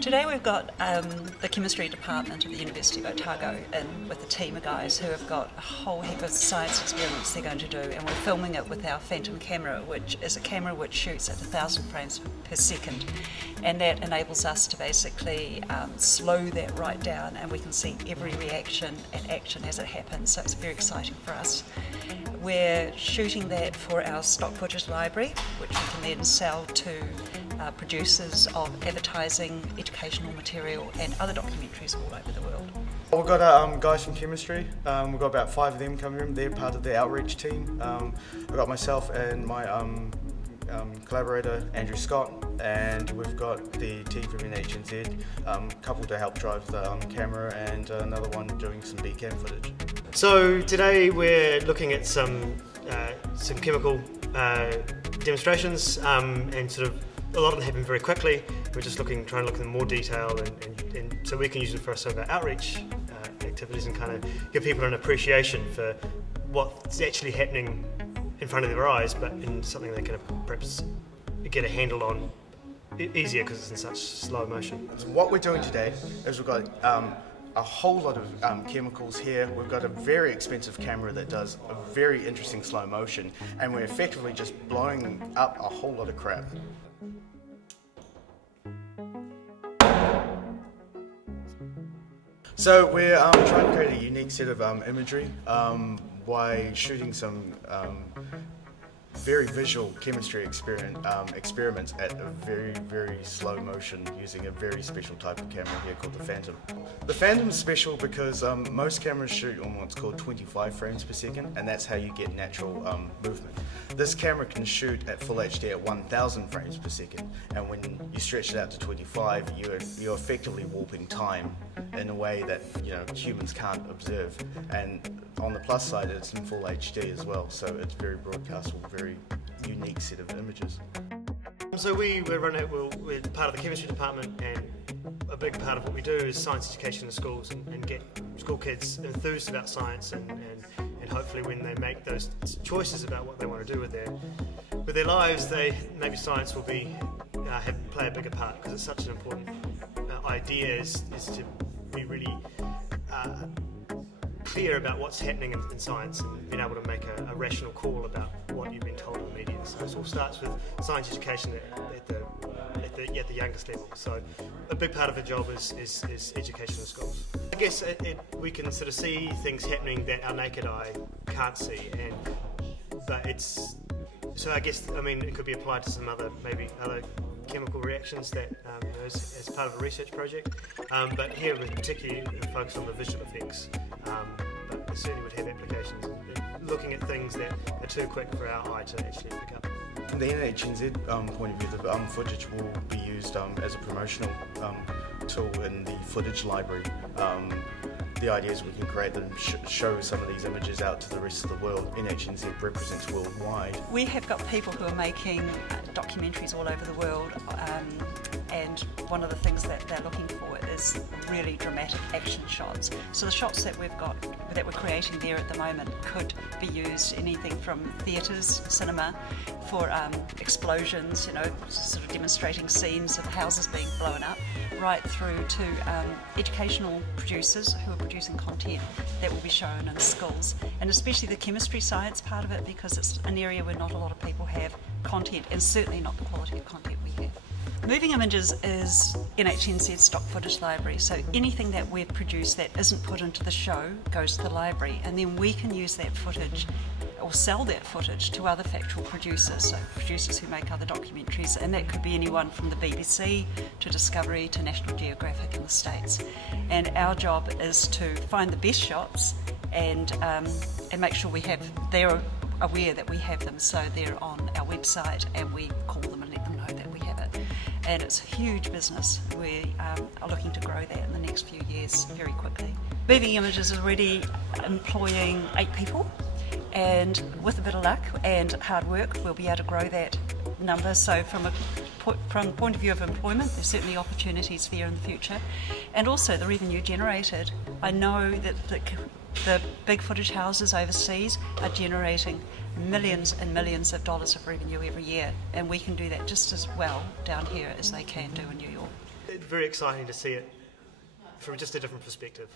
Today we've got the chemistry department of the University of Otago in with a team of guys who have got a whole heap of science experiments they're going to do, and we're filming it with our Phantom camera, which is a camera which shoots at 1,000 frames per second, and that enables us to basically slow that right down, and we can see every reaction and action as it happens, so it's very exciting for us. We're shooting that for our stock footage library, which we can then sell to producers of advertising, educational material and other documentaries all over the world. We've got guys from chemistry. We've got about 5 of them coming in. They're part of the outreach team. I've got myself and my collaborator Andrew Scott, and we've got the team from NHNZ, a couple to help drive the camera and another one doing some BCam footage. So today we're looking at some chemical demonstrations, and sort of a lot of them happen very quickly. We're just trying to look in more detail, and so we can use it for some of our outreach activities and kind of give people an appreciation for what's actually happening in front of their eyes, but in something they can perhaps get a handle on easier because it's in such slow motion. So what we're doing today is we've got a whole lot of chemicals here. We've got a very expensive camera that does a very interesting slow motion, and we're effectively just blowing up a whole lot of crap. So we're trying to create a unique set of imagery by shooting some very visual chemistry experiments at a very, very slow motion using a very special type of camera here called the Phantom. The Phantom is special because most cameras shoot on what's called 25 frames per second, and that's how you get natural movement. This camera can shoot at full HD at 1,000 frames per second, and when you stretch it out to 25, you're effectively warping time in a way that humans can't observe. And on the plus side, it's in full HD as well, so it's very broadcastable, very unique set of images. So we're part of the chemistry department, and a big part of what we do is science education in schools and get school kids enthused about science, and hopefully when they make those choices about what they want to do with their lives, maybe science will play a bigger part, because it's such an important idea is to be really clear about what's happening in science and being able to make a rational call about what you've been told in the media. So this all starts with science education at the youngest level. So a big part of the job is education in schools. I guess we can sort of see things happening that our naked eye can't see, but I guess it could be applied to some other chemical reactions that as part of a research project. But here we're particularly focused on the visual effects. But it certainly would have applications looking at things that are too quick for our eye to actually pick up. From the NHNZ point of view, the footage will be used as a promotional tool in the footage library. The idea is we can create them, show some of these images out to the rest of the world. NHNZ represents worldwide. We have got people who are making documentaries all over the world, and one of the things that they're looking for is really dramatic action shots. So the shots that we're creating there at the moment could be used anything from theatres, cinema, for explosions, sort of demonstrating scenes of houses being blown up, right through to educational producers who are producing content that will be shown in schools, and especially the chemistry science part of it, because it's an area where not a lot of people have content, and certainly not the quality of content we have. Moving Images is NHNZ's stock footage library, so anything that we've produced that isn't put into the show goes to the library, and then we can use that footage or sell that footage to other factual producers, so producers who make other documentaries, and that could be anyone from the BBC to Discovery to National Geographic in the States. And our job is to find the best shots and make sure they're aware that we have them, so they're on our website and we call them and let them know that we have it. And it's a huge business. We are looking to grow that in the next few years very quickly. Moving Images is already employing 8 people, and with a bit of luck and hard work we'll be able to grow that number. So from the point of view of employment, there's certainly opportunities there in the future, and also the revenue generated. I know that the big footage houses overseas are generating millions and millions of dollars of revenue every year, and we can do that just as well down here as they can do in New York. It's very exciting to see it from just a different perspective.